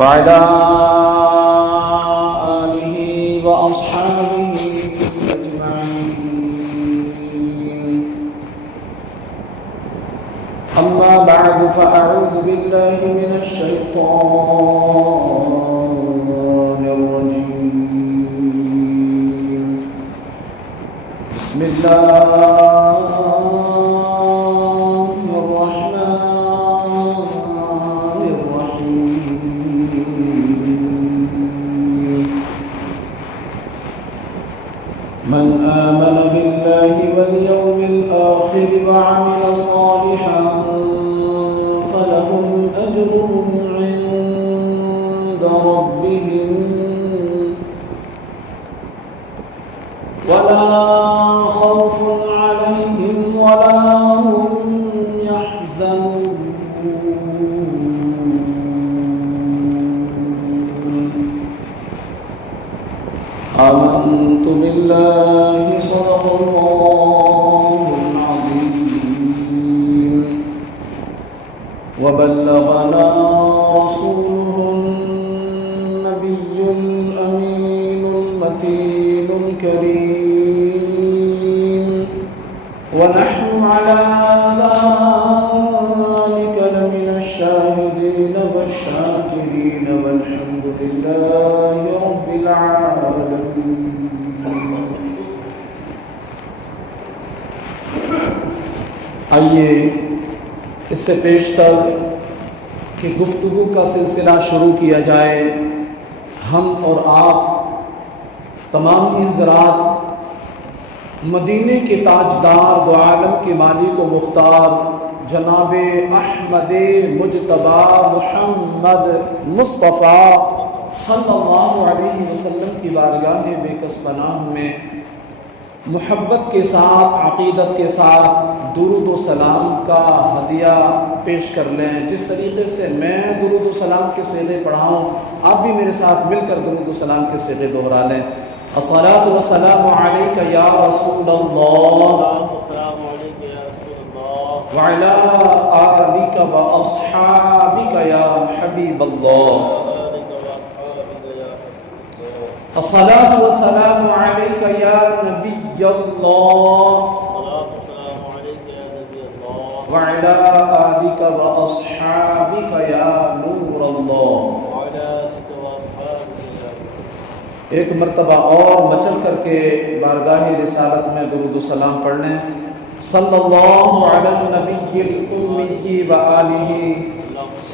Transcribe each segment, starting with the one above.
وعلى آله وأصحابه أجمعين. أما بعد فأعوذ بالله من الشيطان الرجيم. بسم الله الرحمن الرحيم. من آمن بالله واليوم الآخر وعمل صالحا فلهم أجرهم عند ربهم ولا خوف عليهم ولا هم يحزنون. آمنت بالله صدق الله العظيم وبلغنا رسوله النبي الأمين المتين الكريم ونحن على ذلك لمن الشاهدين والشاكرين والحمد لله رب العالمين. آئیے اس سے پیشتر کہ گفتگو کا سلسلہ شروع کیا جائے، ہم اور آپ تمام حضرات مدینے کے تاجدار دو عالم کے مالک و مختار جناب احمد مجتبی محمد مصطفیٰ صلی اللہ علیہ وسلم کی بارگاہ بے کس پناہ میں محبت کے ساتھ، عقیدت کے ساتھ درود و سلام کا ہدیہ پیش کر لیں. جس طریقے سے میں درود و سلام کے صیغے پڑھاؤں، آپ بھی میرے ساتھ مل کر درود و سلام کے صیغے دہرا لیں. الصلاۃ والسلام علیک یا رسول اللہ وعلی آلک واصحابک یا حبیب اللہ. الصلاۃ والسلام علیک یا نبی اللہ وعلی آلک واصحابک یا نور اللہ. ایک مرتبہ اور مچل کر کے بارگاہ رسالت میں درود و سلام پڑھ لیں. صلی اللہ علی النبی الامی و آلہ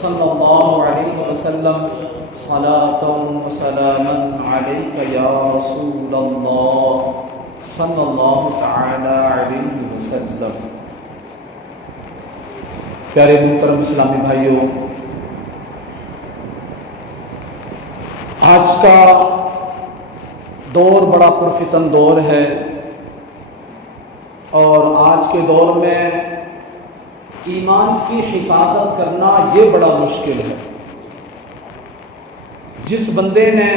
صلی اللہ علیہ وسلم صلاۃ و سلاما علیک یا رسول اللہ صلی اللہ تعالی علیہ وسلم. پیارے محترم اسلامی بھائیوں، آج کا دور بڑا پرفتن دور ہے، اور آج کے دور میں ایمان کی حفاظت کرنا یہ بڑا مشکل ہے. جس بندے نے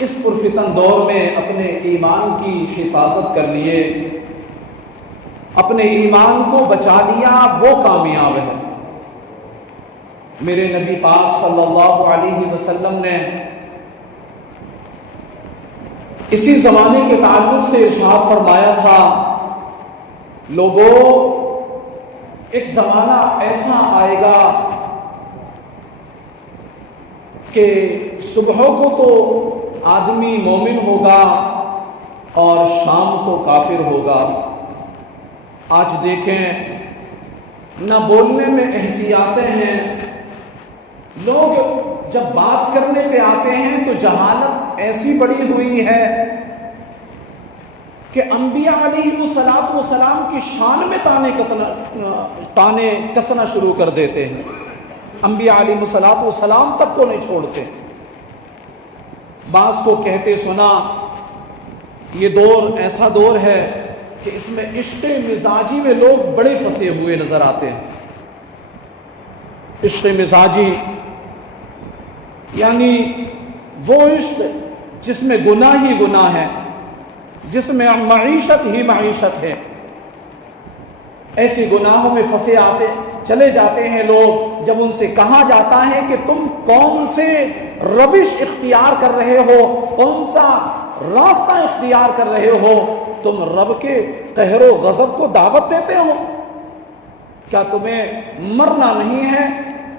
اس پرفتن دور میں اپنے ایمان کی حفاظت کر لیے، اپنے ایمان کو بچا لیا، وہ کامیاب ہے. میرے نبی پاک صلی اللہ علیہ وسلم نے اسی زمانے کے تعلق سے ارشاد فرمایا تھا، لوگوں ایک زمانہ ایسا آئے گا کہ صبحوں کو تو آدمی مومن ہوگا اور شام کو کافر ہوگا. آج دیکھیں، نہ بولنے میں احتیاطیں ہیں، لوگ جب بات کرنے پہ آتے ہیں تو جہالت ایسی بڑی ہوئی ہے کہ انبیاء علیہ السلام کی شان میں تانے کسنا شروع کر دیتے ہیں. انبیاء علیہ السلام تک کو نہیں چھوڑتے. بعض کو کہتے سنا یہ دور ایسا دور ہے کہ اس میں عشق مزاجی میں لوگ بڑے پھنسے ہوئے نظر آتے ہیں. عشق مزاجی یعنی وہ عشق جس میں گناہ ہی گناہ ہے، جس میں معیشت ہی معیشت ہے. ایسی گناہوں میں چلے جاتے ہیں لوگ، جب ان سے کہا جاتا ہے کہ تم کون سے روش اختیار کر رہے ہو، کون سا راستہ اختیار کر رہے ہو، تم رب کے قہر و غضب کو دعوت دیتے ہو، کیا تمہیں مرنا نہیں ہے؟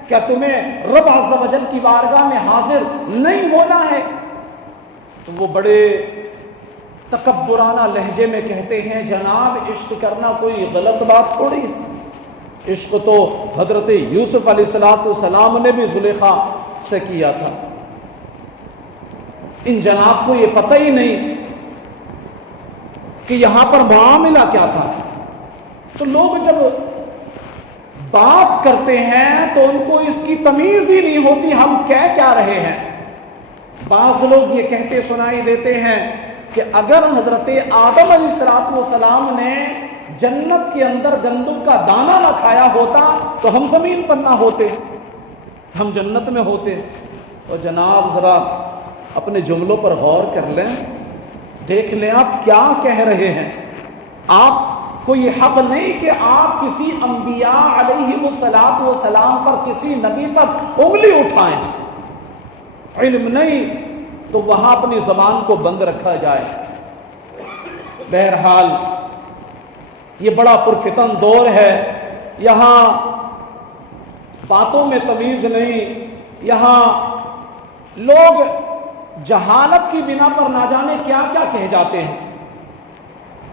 کیا تمہیں رب عز و جل کی بارگاہ میں حاضر نہیں ہونا ہے؟ تو وہ بڑے تکبرانہ لہجے میں کہتے ہیں جناب عشق کرنا کوئی غلط بات تھوڑی، عشق تو حضرت یوسف علیہ السلام نے بھی زلیخا سے کیا تھا، ان جناب کو یہ پتہ ہی نہیں کہ یہاں پر معاملہ کیا تھا۔ تو لوگ جب بات کرتے ہیں تو ان کو اس کی تمیز ہی نہیں ہوتی ہم کہہ کیا رہے ہیں۔ بعض لوگ یہ کہتے سنائی دیتے ہیں کہ اگر حضرت آدم علیہ السلام نے جنت کے اندر گندم کا دانہ نہ کھایا ہوتا تو ہم زمین پر نہ ہوتے، ہم جنت میں ہوتے۔ اور جناب ذرا اپنے جملوں پر غور کر لیں، دیکھ لیں آپ کیا کہہ رہے ہیں۔ آپ کو یہ حق نہیں کہ آپ کسی انبیاء علیہ السلام پر، کسی نبی پر انگلی اٹھائیں، علم نہیں تو وہاں اپنی زبان کو بند رکھا جائے۔ بہرحال یہ بڑا پرفتن دور ہے، یہاں باتوں میں تمیز نہیں، یہاں لوگ جہالت کی بنا پر نہ جانے کیا کیا کہہ جاتے ہیں۔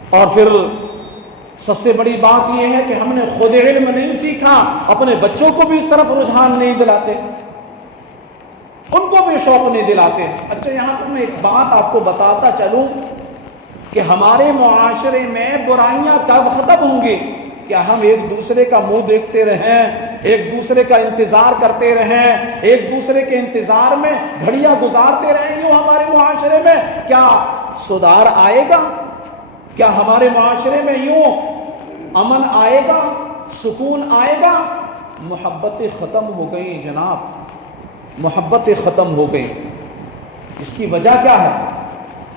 اور پھر سب سے بڑی بات یہ ہے کہ ہم نے خود علم نہیں سیکھا، اپنے بچوں کو بھی اس طرف رجحان نہیں دلاتے، ان کو بھی شوق نہیں دلاتے۔ اچھا یہاں پر میں ایک بات آپ کو بتاتا چلوں کہ ہمارے معاشرے میں برائیاں کب ختم ہوں گی؟ کیا ہم ایک دوسرے کا منہ دیکھتے رہیں، ایک دوسرے کا انتظار کرتے رہیں، ایک دوسرے کے انتظار میں گھڑیاں گزارتے رہیں یوں ہمارے معاشرے میں؟ کیا سدھار آئے گا؟ کیا ہمارے معاشرے میں یوں امن آئے گا، سکون آئے گا؟ محبتیں ختم ہو گئیں جناب، محبتیں ختم ہو گئیں۔ اس کی وجہ کیا ہے؟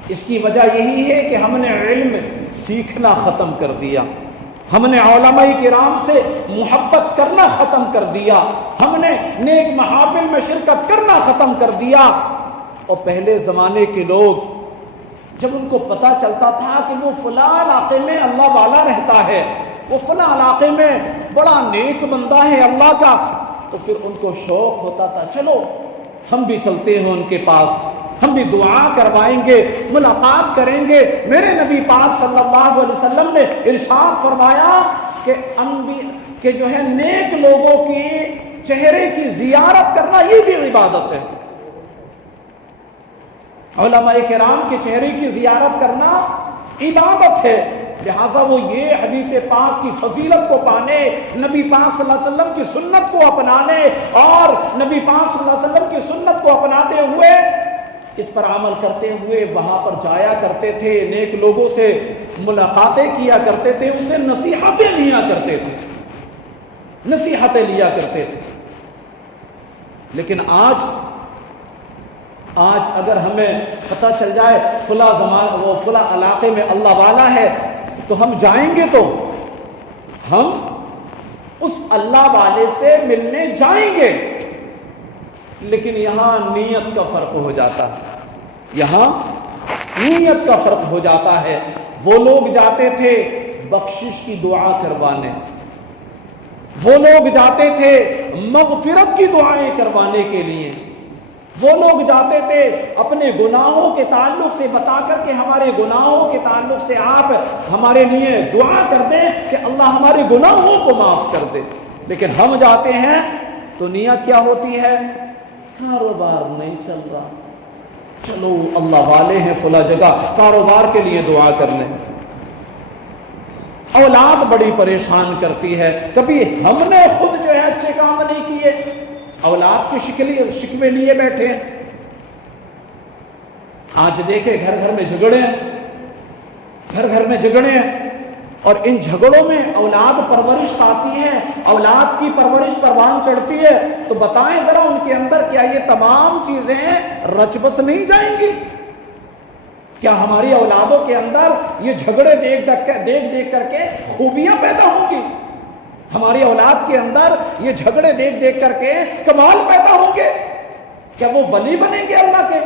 اس کی وجہ یہی ہے کہ ہم نے علم سیکھنا ختم کر دیا، ہم نے علماء کرام سے محبت کرنا ختم کر دیا، ہم نے نیک محافل میں شرکت کرنا ختم کر دیا۔ اور پہلے زمانے کے لوگ جب ان کو پتہ چلتا تھا کہ وہ فلاں علاقے میں اللہ والا رہتا ہے، وہ فلاں علاقے میں بڑا نیک بندہ ہے اللہ کا، تو پھر ان کو شوق ہوتا تھا چلو ہم بھی چلتے ہیں ان کے پاس، ہم بھی دعا کروائیں گے، ملاقات کریں گے۔ میرے نبی پاک صلی اللہ علیہ وسلم نے ارشاد فرمایا کہ جو ہے نیک لوگوں کی چہرے کی زیارت کرنا یہ بھی عبادت ہے۔ علماء کرام کے چہرے کی زیارت کرنا عبادت ہے، لہٰذا وہ یہ حدیث پاک کی فضیلت کو پانے، نبی پاک صلی اللہ علیہ وسلم کی سنت کو اپنانے اور نبی پاک صلی اللہ علیہ وسلم کی سنت کو اپناتے ہوئے اس پر عمل کرتے ہوئے وہاں پر جایا کرتے تھے، نیک لوگوں سے ملاقاتیں کیا کرتے تھے، ان سے نصیحتیں لیا کرتے تھے، نصیحتیں لیا کرتے تھے۔ لیکن آج اگر ہمیں پتہ چل جائے فلاں زمان وہ فلاں علاقے میں اللہ والا ہے تو ہم جائیں گے، تو ہم اس اللہ والے سے ملنے جائیں گے، لیکن یہاں نیت کا فرق ہو جاتا ہے، یہاں نیت کا فرق ہو جاتا ہے۔ وہ لوگ جاتے تھے بخشش کی دعا کروانے، وہ لوگ جاتے تھے مغفرت کی دعائیں کروانے کے لیے، وہ لوگ جاتے تھے اپنے گناہوں کے تعلق سے بتا کر کے ہمارے گناہوں کے تعلق سے آپ ہمارے لیے دعا کر دیں کہ اللہ ہمارے گناہوں کو معاف کر دے۔ لیکن ہم جاتے ہیں تو نیت کیا ہوتی ہے؟ کاروبار نہیں چل رہا، چلو اللہ والے ہیں فلاں جگہ، کاروبار کے لیے دعا کر لیں۔ اولاد بڑی پریشان کرتی ہے، کبھی ہم نے خود جو ہے اچھے کام نہیں کیے، اولاد کے شکوے لیے بیٹھے ہیں۔ آج دیکھیں گھر گھر میں جھگڑے ہیں، گھر گھر میں جھگڑے ہیں، اور ان جھگڑوں میں اولاد پرورش پاتی ہے، اولاد کی پرورش پروان چڑھتی ہے، تو بتائیں ذرا ان کے اندر کیا یہ تمام چیزیں رچ بس نہیں جائیں گی؟ کیا ہماری اولادوں کے اندر یہ جھگڑے دیکھ دیکھ کر کے خوبیاں پیدا ہوں گی؟ ہماری اولاد کے اندر یہ جھگڑے دیکھ دیکھ کر کے کمال پیدا ہوں گے، کیا وہ ولی بنیں گے اللہ کے؟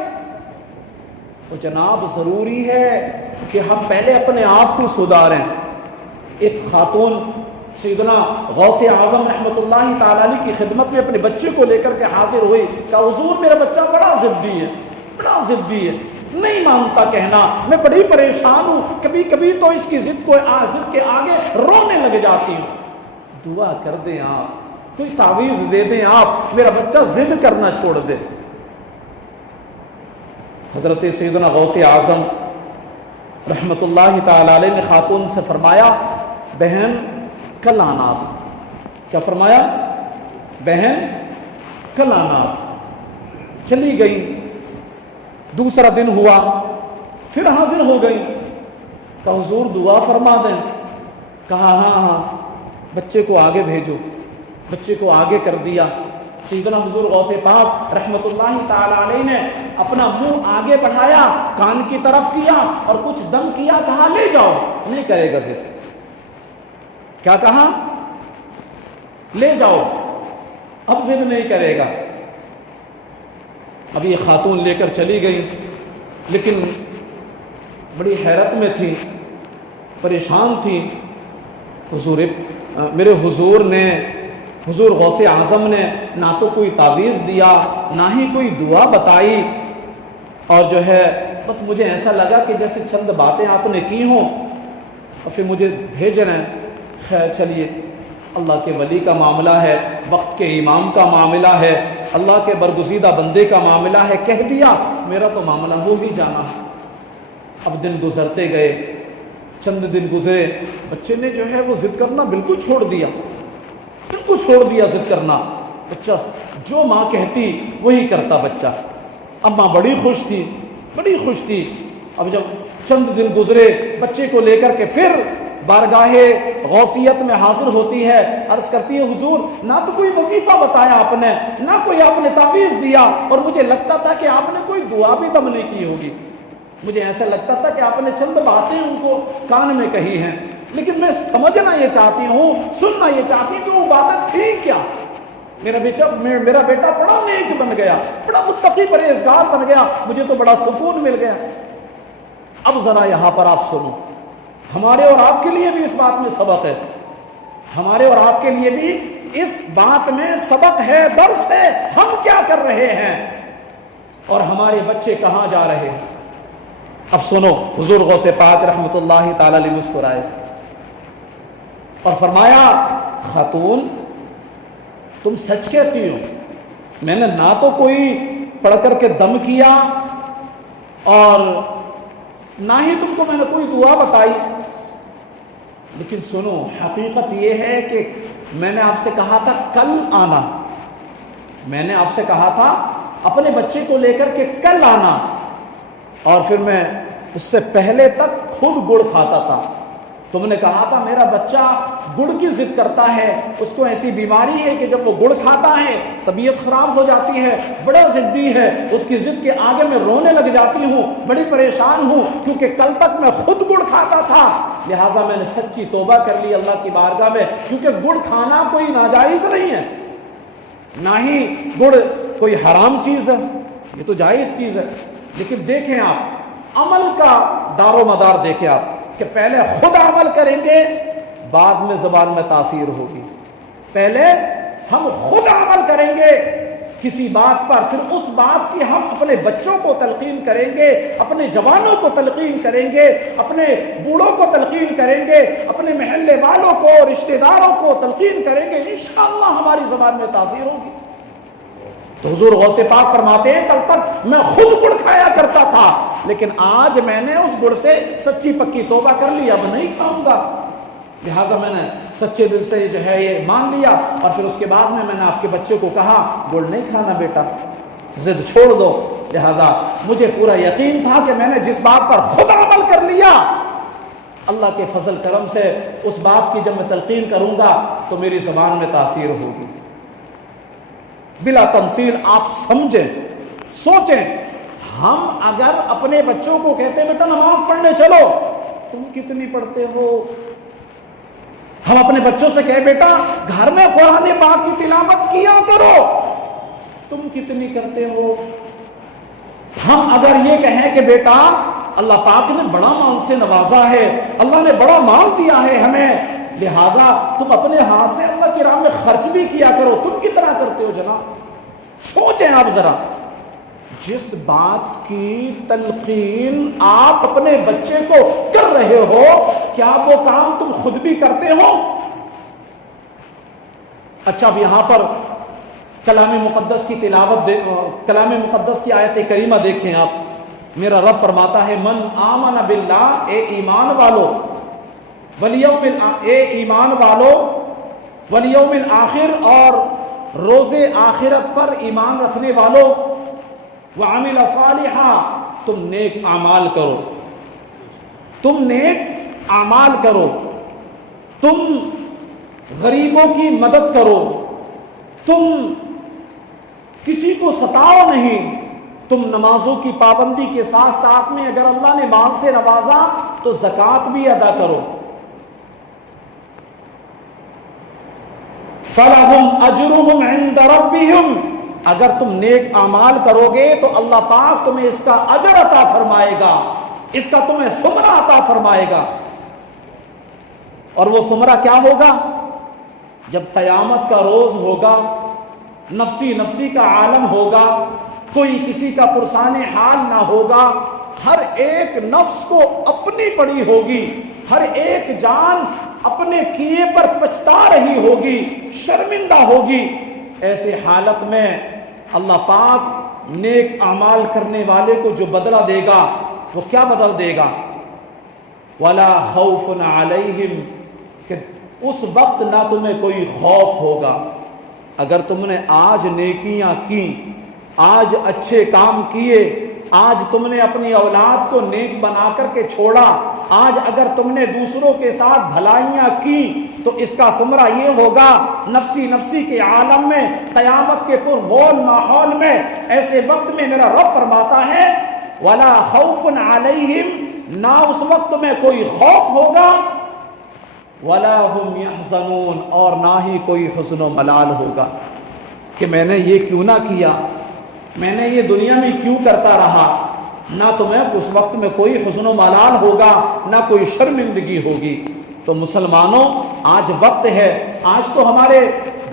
تو جناب ضروری ہے کہ ہم پہلے اپنے آپ کو سدھاریں۔ ایک خاتون سیدنا غوث اعظم رحمۃ اللہ تعالی علیہ کی خدمت میں اپنے بچے کو لے کر کے حاضر ہوئی، کہا حضور میرا بچہ بڑا ضدی ہے، بڑا ضدی ہے، نہیں مانتا کہنا، میں بڑی پریشان ہوں، کبھی کبھی تو اس کی ضد کے آگے رونے لگ جاتی ہوں، دعا کر دیں آپ، کوئی تعویذ دے دیں آپ، میرا بچہ ضد کرنا چھوڑ دے۔ حضرت سیدنا غوث اعظم رحمۃ اللہ تعالی علیہ نے خاتون سے فرمایا بہن کل آنا آپ، کیا فرمایا؟ بہن کل آنا آپ۔ چلی گئی، دوسرا دن ہوا، پھر حاضر ہو گئی، کہا حضور دعا فرما دیں، کہا ہاں ہاں بچے کو آگے بھیجو، بچے کو آگے کر دیا۔ سیدنا حضور غوث پاک رحمۃ اللہ تعالی علیہ نے اپنا منہ آگے بڑھایا، کان کی طرف کیا اور کچھ دم کیا، کہا لے جاؤ، نہیں کرے گا ضد۔ کیا کہا؟ لے جاؤ، اب ضد نہیں کرے گا۔ اب یہ خاتون لے کر چلی گئی، لیکن بڑی حیرت میں تھی، پریشان تھی۔ میرے حضور نے، حضور غوث اعظم نے نہ تو کوئی تعویذ دیا، نہ ہی کوئی دعا بتائی، اور جو ہے بس مجھے ایسا لگا کہ جیسے چند باتیں آپ نے کی ہوں اور پھر مجھے بھیج رہے ہیں۔ خیر چلیے، اللہ کے ولی کا معاملہ ہے، وقت کے امام کا معاملہ ہے، اللہ کے برگزیدہ بندے کا معاملہ ہے، کہہ دیا، میرا تو معاملہ ہو ہی جانا ہے۔ اب دن گزرتے گئے، چند دن گزرے، بچے نے جو ہے وہ ضد کرنا بالکل چھوڑ دیا، بالکل چھوڑ دیا ضد کرنا۔ بچہ جو ماں کہتی وہی کرتا بچہ۔ اب ماں بڑی خوش تھی، بڑی خوش تھی۔ اب جب چند دن گزرے، بچے کو لے کر کے پھر بارگاہ غوثیت میں حاضر ہوتی ہے، عرض کرتی ہے حضور نہ تو کوئی وظیفہ بتایا آپ نے، نہ کوئی آپ نے تعویذ دیا، اور مجھے لگتا تھا کہ آپ نے کوئی دعا بھی دم نہیں کی ہوگی، مجھے ایسا لگتا تھا کہ آپ نے چند باتیں ان کو کان میں کہی ہیں، لیکن میں سمجھنا یہ چاہتی ہوں، سننا یہ چاہتی ہوں کہ وہ باتیں تھی کیا۔ میرا بیٹا بڑا نیک بن گیا، بڑا متقی پرہیزگار بن گیا، مجھے تو بڑا سکون مل گیا۔ اب ذرا یہاں پر آپ سنو، ہمارے اور آپ کے لیے بھی اس بات میں سبق ہے، ہمارے اور آپ کے لیے بھی اس بات میں سبق ہے، درس ہے، ہم کیا کر رہے ہیں اور ہمارے بچے کہاں جا رہے ہیں۔ اب سنو، حضور غوث پاک رحمۃ اللہ تعالی علیہ مسکرائے اور فرمایا خاتون تم سچ کہتی ہو، میں نے نہ تو کوئی پڑھ کر کے دم کیا اور نہ ہی تم کو میں نے کوئی دعا بتائی، لیکن سنو حقیقت یہ ہے کہ میں نے آپ سے کہا تھا کل آنا، میں نے آپ سے کہا تھا اپنے بچے کو لے کر کے کل آنا، اور پھر میں اس سے پہلے تک خود گڑ کھاتا تھا۔ تم نے کہا تھا میرا بچہ گڑ کی ضد کرتا ہے، اس کو ایسی بیماری ہے کہ جب وہ گڑ کھاتا ہے طبیعت خراب ہو جاتی ہے، بڑا ضدی ہے، اس کی ضد کے آگے میں رونے لگ جاتی ہوں، بڑی پریشان ہوں، کیونکہ کل تک میں خود گڑ کھاتا تھا، لہٰذا میں نے سچی توبہ کر لی اللہ کی بارگاہ میں، کیونکہ گڑ کھانا کوئی ناجائز نہیں ہے، نہ ہی گڑ کوئی حرام چیز ہے، یہ تو جائز چیز ہے۔ لیکن دیکھیں آپ عمل کا دار و مدار دیکھیں آپ کہ پہلے خود عمل کریں گے بعد میں زبان میں تاثیر ہوگی، پہلے ہم خود عمل کریں گے کسی بات پر، پھر اس بات کی ہم اپنے بچوں کو تلقین کریں گے، اپنے جوانوں کو تلقین کریں گے، اپنے بوڑھوں کو تلقین کریں گے، اپنے محلے والوں کو رشتہ داروں کو تلقین کریں گے، انشاءاللہ ہماری زبان میں تاثیر ہوگی۔ تو حضور غوث پاک فرماتے ہیں کل تک میں خود گڑ کھایا کرتا تھا، لیکن آج میں نے اس گڑ سے سچی پکی توبہ کر لی، اب نہیں کھاؤں گا، لہٰذا میں نے سچے دل سے جو ہے یہ مان لیا، اور پھر اس کے بعد میں نے آپ کے بچے کو کہا گڑ نہیں کھانا بیٹا، ضد چھوڑ دو۔ لہٰذا مجھے پورا یقین تھا کہ میں نے جس بات پر خود عمل کر لیا، اللہ کے فضل کرم سے اس بات کی جب میں تلقین کروں گا تو میری زبان میں تاثیر ہوگی۔ بلا تمثیل آپ سمجھیں، سوچیں، ہم اگر اپنے بچوں کو کہتے ہیں بیٹا نماز پڑھنے چلو، تم کتنی پڑھتے ہو، ہم اپنے بچوں سے کہیں بیٹا گھر میں قرآن پاک کی تلاوت کیا کرو، تم کتنی کرتے ہو؟ ہم اگر یہ کہیں کہ بیٹا اللہ پاک نے بڑا مال سے نوازا ہے، اللہ نے بڑا مال دیا ہے ہمیں، لہٰذا تم اپنے ہاتھ سے اللہ کی راہ میں خرچ بھی کیا کرو، تم کتنا کرتے ہو جناب؟ سوچیں آپ ذرا، جس بات کی تلقین آپ اپنے بچے کو کر رہے ہو، کیا وہ کام تم خود بھی کرتے ہو؟ اچھا، اب یہاں پر کلام مقدس کی تلاوت کلام مقدس کی آیت کریمہ دیکھیں آپ، میرا رب فرماتا ہے من آمن باللہ، اے ایمان والو، اے ایمان والو، والیوم الآخر، اور روز آخرت پر ایمان رکھنے والو، وعمل صالحا، تم نیک اعمال کرو، تم نیک اعمال کرو، تم غریبوں کی مدد کرو، تم کسی کو ستاؤ نہیں، تم نمازوں کی پابندی کے ساتھ ساتھ میں اگر اللہ نے مال سے نوازا تو زکوٰۃ بھی ادا کرو، فَلَهُمْ أَجْرُهُمْ عِنْدَ رَبِّهِمْ، اگر تم نیک اعمال کرو گے تو اللہ پاک تمہیں اس کا اجر عطا فرمائے گا، اس کا تمہیں ثمرہ عطا فرمائے گا۔ اور وہ ثمرہ کیا ہوگا؟ جب قیامت کا روز ہوگا، نفسی نفسی کا عالم ہوگا، کوئی کسی کا پرسان حال نہ ہوگا، ہر ایک نفس کو اپنی پڑی ہوگی، ہر ایک جان اپنے کیے پر پچھتا رہی ہوگی، شرمندہ ہوگی۔ ایسے حالت میں اللہ پاک نیک اعمال کرنے والے کو جو بدلہ دے گا وہ کیا بدل دے گا؟ وَلَا خَوْفٌ عَلَيْهِمْ، کہ اس وقت نہ تمہیں کوئی خوف ہوگا۔ اگر تم نے آج نیکیاں کی، آج اچھے کام کیے، آج تم نے اپنی اولاد کو نیک بنا کر کے چھوڑا، آج اگر تم نے دوسروں کے ساتھ بھلائیاں کی تو اس کا ثمرہ یہ ہوگا نفسی نفسی کے عالم میں، قیامت کے پرہول ماحول میں، ایسے وقت میں میرا رب فرماتا ہے وَلَا خَوْفٌ عَلَيْهِمْ، نہ اس وقت میں کوئی خوف ہوگا، وَلَا هُمْ يَحْزَنُونَ، اور نہ ہی کوئی حزن و ملال ہوگا کہ میں نے یہ کیوں نہ کیا، میں نے یہ دنیا میں کیوں کرتا رہا۔ نہ تمہیں اس وقت میں کوئی حزن و ملال ہوگا، نہ کوئی شرمندگی ہوگی۔ تو مسلمانوں، آج وقت ہے، آج تو ہمارے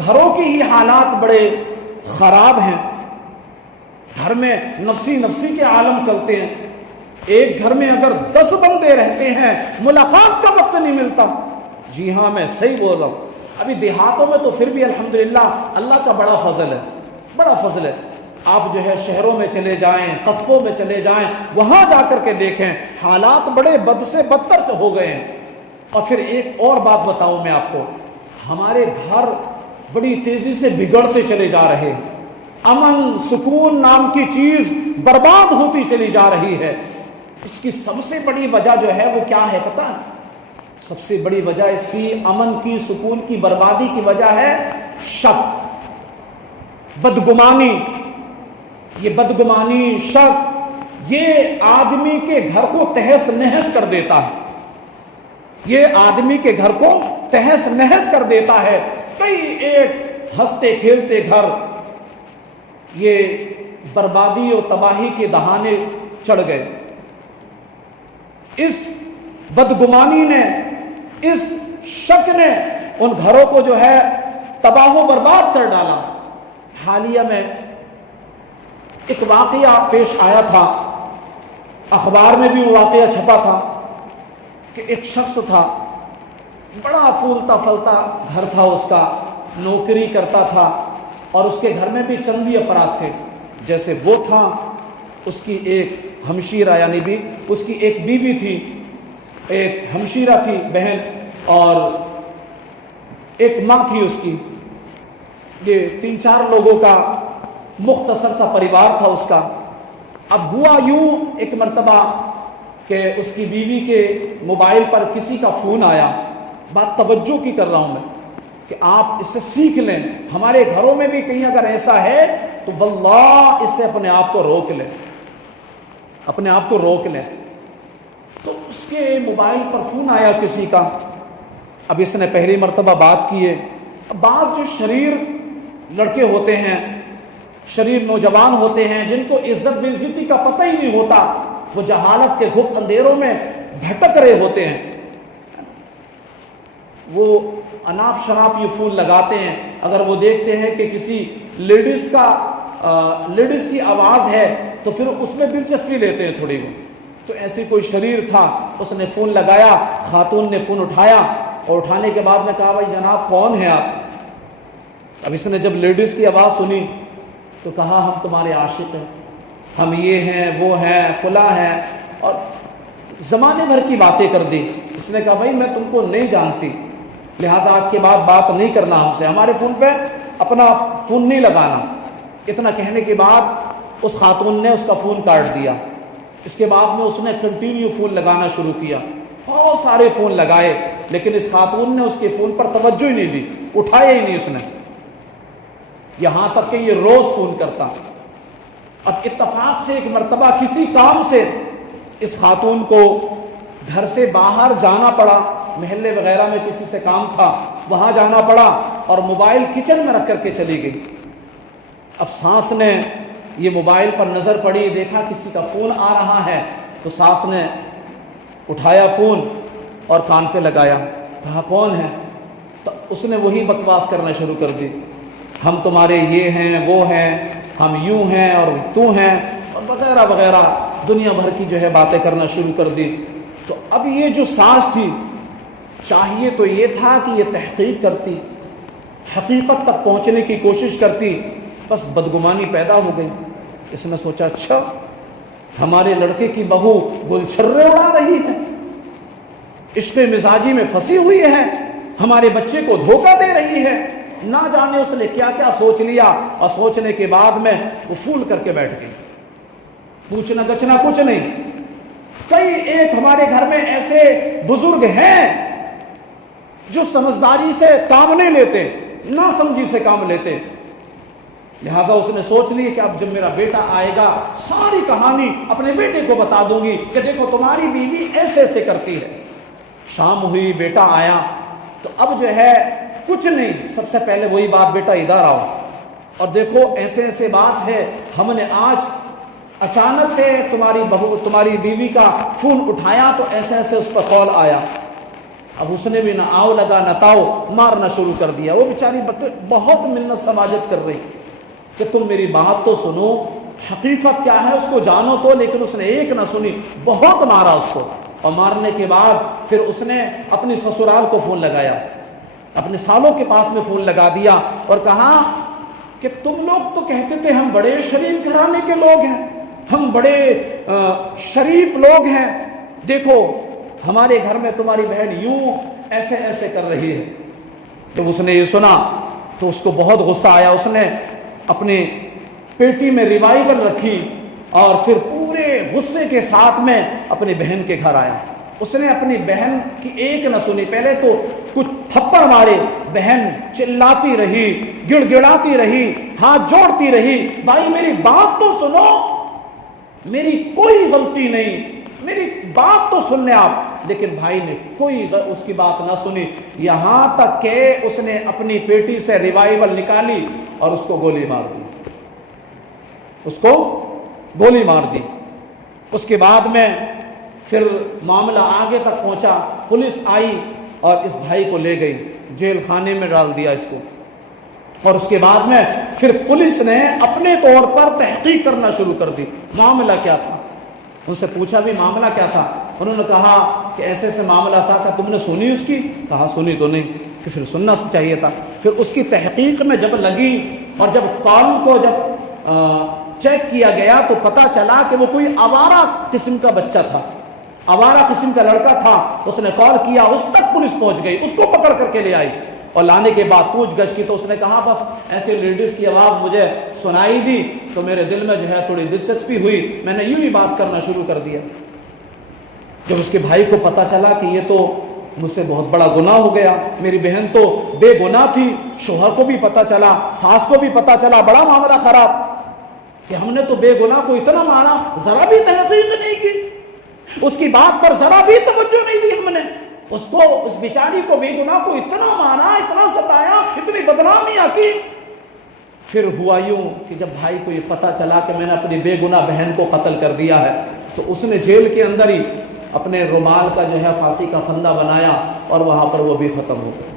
گھروں کی ہی حالات بڑے خراب ہیں، گھر میں نفسی نفسی کے عالم چلتے ہیں، ایک گھر میں اگر 10 بندے رہتے ہیں ملاقات کا وقت نہیں ملتا۔ جی ہاں، میں صحیح بول رہا ہوں۔ ابھی دیہاتوں میں تو پھر بھی الحمدللہ اللہ کا بڑا فضل ہے، بڑا فضل ہے۔ آپ جو ہے شہروں میں چلے جائیں، قصبوں میں چلے جائیں، وہاں جا کر کے دیکھیں، حالات بڑے بد سے بدتر ہو گئے ہیں۔ اور پھر ایک اور بات بتاؤں میں آپ کو، ہمارے گھر بڑی تیزی سے بگڑتے چلے جا رہے ہیں، امن سکون نام کی چیز برباد ہوتی چلی جا رہی ہے۔ اس کی سب سے بڑی وجہ جو ہے وہ کیا ہے پتہ؟ سب سے بڑی وجہ اس کی امن کی، سکون کی بربادی کی وجہ ہے شک، بدگمانی۔ یہ بدگمانی، شک، یہ آدمی کے گھر کو تہس نہس کر دیتا ہے، یہ آدمی کے گھر کو تہس نہس کر دیتا ہے۔ کئی ایک ہنستے کھیلتے گھر یہ بربادی اور تباہی کے دہانے چڑھ گئے۔ اس بدگمانی نے، اس شک نے ان گھروں کو جو ہے تباہ و برباد کر ڈالا۔ حالیہ میں ایک واقعہ پیش آیا تھا، اخبار میں بھی وہ واقعہ چھپا تھا کہ ایک شخص تھا، بڑا پھولتا پھلتا گھر تھا اس کا، نوکری کرتا تھا، اور اس کے گھر میں بھی چندی افراد تھے، جیسے وہ تھا، اس کی ایک ہمشیرہ یعنی بھی اس کی ایک بیوی تھی، ایک ہمشیرہ تھی بہن، اور ایک ماں تھی اس کی۔ یہ 3-4 لوگوں کا مختصر سا پریوار تھا اس کا۔ اب ہوا یوں ایک مرتبہ کہ اس کی بیوی کے موبائل پر کسی کا فون آیا، بات توجہ کی کر رہا ہوں میں کہ آپ اس سے سیکھ لیں، ہمارے گھروں میں بھی کہیں اگر ایسا ہے تو واللہ اس سے اپنے آپ کو روک لیں، اپنے آپ کو روک لیں۔ تو اس کے موبائل پر فون آیا کسی کا، اب اس نے پہلی مرتبہ بات کی ہے. اب بعض جو شریر لڑکے ہوتے ہیں، شریر نوجوان ہوتے ہیں، جن کو عزت بے عزتی کا پتہ ہی نہیں ہوتا، وہ جہالت کے گھپ اندھیروں میں بھٹک رہے ہوتے ہیں، وہ اناپ شناپ یہ فون لگاتے ہیں. اگر وہ دیکھتے ہیں کہ کسی لیڈیز کی آواز ہے تو پھر اس میں دلچسپی لیتے ہیں تھوڑی. تو ایسی کوئی شریر تھا، اس نے فون لگایا، خاتون نے فون اٹھایا اور اٹھانے کے بعد میں کہا بھائی جناب کون ہیں آپ؟ اب اس نے جب لیڈیز کی آواز سنی تو کہا ہم تمہارے عاشق ہیں، ہم یہ ہیں وہ ہیں فلاں ہیں، اور زمانے بھر کی باتیں کر دی. اس نے کہا بھائی میں تم کو نہیں جانتی، لہٰذا آج کے بعد بات نہیں کرنا ہم سے، ہمارے فون پہ اپنا فون نہیں لگانا. اتنا کہنے کے بعد اس خاتون نے اس کا فون کاٹ دیا. اس کے بعد میں اس نے کنٹینیو فون لگانا شروع کیا، بہت سارے فون لگائے، لیکن اس خاتون نے اس کے فون پر توجہ ہی نہیں دی، اٹھایا ہی نہیں اس نے، یہاں تک کہ یہ روز فون کرتا. اب اتفاق سے ایک مرتبہ کسی کام سے اس خاتون کو گھر سے باہر جانا پڑا، محلے وغیرہ میں کسی سے کام تھا، وہاں جانا پڑا، اور موبائل کچن میں رکھ کر کے چلی گئی. اب ساس نے یہ موبائل پر نظر پڑی، دیکھا کسی کا فون آ رہا ہے، تو ساس نے اٹھایا فون اور کان پہ لگایا، کہا کون ہے؟ تو اس نے وہی بکواس کرنا شروع کر دی، ہم تمہارے یہ ہیں وہ ہیں، ہم یوں ہیں اور تو ہیں، اور وغیرہ وغیرہ دنیا بھر کی جو ہے باتیں کرنا شروع کر دی. تو اب یہ جو ساس تھی، چاہیے تو یہ تھا کہ یہ تحقیق کرتی، حقیقت تک پہنچنے کی کوشش کرتی، بس بدگمانی پیدا ہو گئی. اس نے سوچا اچھا ہمارے لڑکے کی بہو گلچھرے اڑا رہی ہے، عشق مزاجی میں پھنسی ہوئی ہے، ہمارے بچے کو دھوکہ دے رہی ہے، نہ جانے اس نے کیا کیا سوچ لیا، اور سوچنے کے بعد میں وہ پھول کر کے بیٹھ گئی، پوچھنا گچنا کچھ نہیں. کئی ایک ہمارے گھر میں ایسے بزرگ ہیں جو سمجھداری سے کام نہیں لیتے، نہ سمجھی سے کام لیتے. لہٰذا اس نے سوچ لی کہ اب جب میرا بیٹا آئے گا ساری کہانی اپنے بیٹے کو بتا دوں گی کہ دیکھو تمہاری بیوی ایسے ایسے کرتی ہے. شام ہوئی، بیٹا آیا، تو اب جو ہے کچھ نہیں، سب سے پہلے وہی بات، بیٹا ادھر آؤ اور دیکھو ایسے ایسے بات ہے، ہم نے آج اچانک سے تمہاری بیوی کا فون اٹھایا تو ایسے ایسے اس پر کال آیا. اب اس نے بھی نہ آؤ لگا نہ تاؤ، مارنا شروع کر دیا. وہ بیچاری بہت منت سماجت کر رہی کہ تم میری بات تو سنو، حقیقت کیا ہے اس کو جانو تو، لیکن اس نے ایک نہ سنی، بہت مارا اس کو. اور مارنے کے بعد پھر اس نے اپنی سسرال کو فون لگایا، اپنے سالوں کے پاس میں فون لگا دیا اور کہا کہ تم لوگ تو کہتے تھے ہم بڑے شریف گھرانے کے لوگ ہیں، ہم بڑے شریف لوگ ہیں، دیکھو ہمارے گھر میں تمہاری بہن یوں ایسے ایسے کر رہی ہے. جب اس نے یہ سنا تو اس کو بہت غصہ آیا. اس نے اپنی پیٹی میں ریوائیول رکھی اور پھر پورے غصے کے ساتھ میں اپنی بہن کے گھر آیا. اس نے اپنی بہن کی ایک نہ سنی، پہلے تو کچھ تھپڑ مارے، بہن چلاتی رہی، گڑ گڑاتی رہی، ہاتھ جوڑتی رہی، بھائی میری بات تو سنو، میری کوئی غلطی نہیں، میری بات تو سن لیں آپ. لیکن بھائی نے کوئی اس کی بات نہ سنی، یہاں تک کہ اس نے اپنی پیٹی سے ریوائیول نکالی اور اس کو گولی مار دی، اس کو گولی مار دی. اس کے بعد میں پھر معاملہ آگے تک پہنچا، پولیس آئی اور اس بھائی کو لے گئی، جیل خانے میں ڈال دیا اس کو. اور اس کے بعد میں پھر پولیس نے اپنے طور پر تحقیق کرنا شروع کر دی، معاملہ کیا تھا. ان سے پوچھا بھی معاملہ کیا تھا، انہوں نے کہا کہ ایسے ایسے معاملہ تھا. کہ تم نے سنی اس کی؟ کہا سنی تو نہیں، کہ پھر سننا چاہیے تھا. پھر اس کی تحقیق میں جب لگی اور جب کال کو جب چیک کیا گیا تو پتہ چلا کہ وہ کوئی آوارہ قسم کا بچہ تھا، آوارہ قسم کا لڑکا تھا. اس نے کال کیا، اس تک پولیس پہنچ گئی، اس کو پکڑ کر کے لے آئی. اور لانے کے بعد پوچھ گچھ کی تو اس نے کہا بس ایسے لیڈیز کی آواز مجھے سنائی دی تو میرے دل میں جو ہے تھوڑی دلچسپی ہوئی، میں نے یوں ہی بات کرنا شروع کر دیا. جب اس کے بھائی کو پتہ چلا کہ یہ تو مجھ سے بہت بڑا گناہ ہو گیا، میری بہن تو بے گناہ تھی، شوہر کو بھی پتہ چلا، ساس کو بھی پتہ چلا، بڑا معاملہ خراب کہ ہم نے تو بے گناہ کو اتنا مارا، ذرا بھی تحقیق نہیں کی، اس کی بات پر ذرا بھی توجہ نہیں دی ہم نے. اس کو, اس بیچاری کو, بے گناہ کو اتنا مارا, اتنا ستایا, اتنی بدنامیاں کی. پھر ہوا یوں کہ جب بھائی کو یہ پتہ چلا کہ میں نے اپنی بے گناہ بہن کو قتل کر دیا ہے, تو اس نے جیل کے اندر ہی اپنے رومال کا جو ہے پھانسی کا پھندا بنایا اور وہاں پر وہ بھی ختم ہو گیا.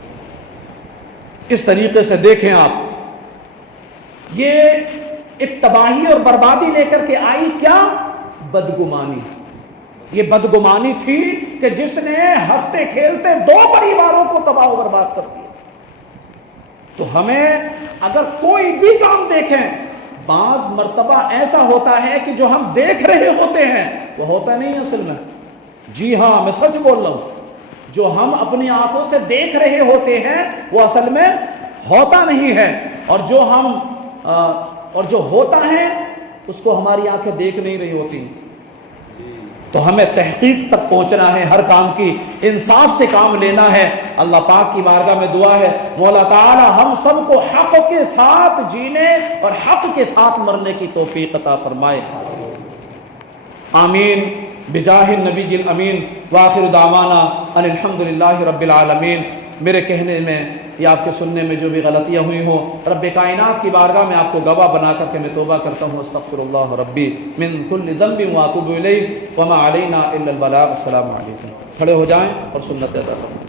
اس طریقے سے دیکھیں آپ, یہ ایک تباہی اور بربادی لے کر کے آئی. کیا؟ بدگمانی. یہ بدگمانی تھی کہ جس نے ہنستے کھیلتے 2 پریواروں کو تباہ و برباد کر دیا. تو ہمیں اگر کوئی بھی کام دیکھیں, بعض مرتبہ ایسا ہوتا ہے کہ جو ہم دیکھ رہے ہوتے ہیں وہ ہوتا نہیں اصل میں. جی ہاں, میں سچ بول رہا ہوں, جو ہم اپنی آنکھوں سے دیکھ رہے ہوتے ہیں وہ اصل میں ہوتا نہیں ہے, اور جو ہوتا ہے اس کو ہماری آنکھیں دیکھ نہیں رہی ہوتی. تو ہمیں تحقیق تک پہنچنا ہے, ہر کام کی انصاف سے کام لینا ہے. اللہ پاک کی بارگاہ میں دعا ہے, مولا تعالی ہم سب کو حق کے ساتھ جینے اور حق کے ساتھ مرنے کی توفیق عطا فرمائے. آمین بجاہ النبی الامین. وآخر دعوانا ان الحمدللہ رب العالمین. میرے کہنے میں یا آپ کے سننے میں جو بھی غلطیاں ہوئی ہوں, رب کائنات کی بارگاہ میں آپ کو گواہ بنا کر کے میں توبہ کرتا ہوں. استغفر اللہ ربی من کل ذنب واتوب الیہ وما علینا الا البلاغ. السلام علیکم. کھڑے ہو جائیں اور سنت ادا کریں.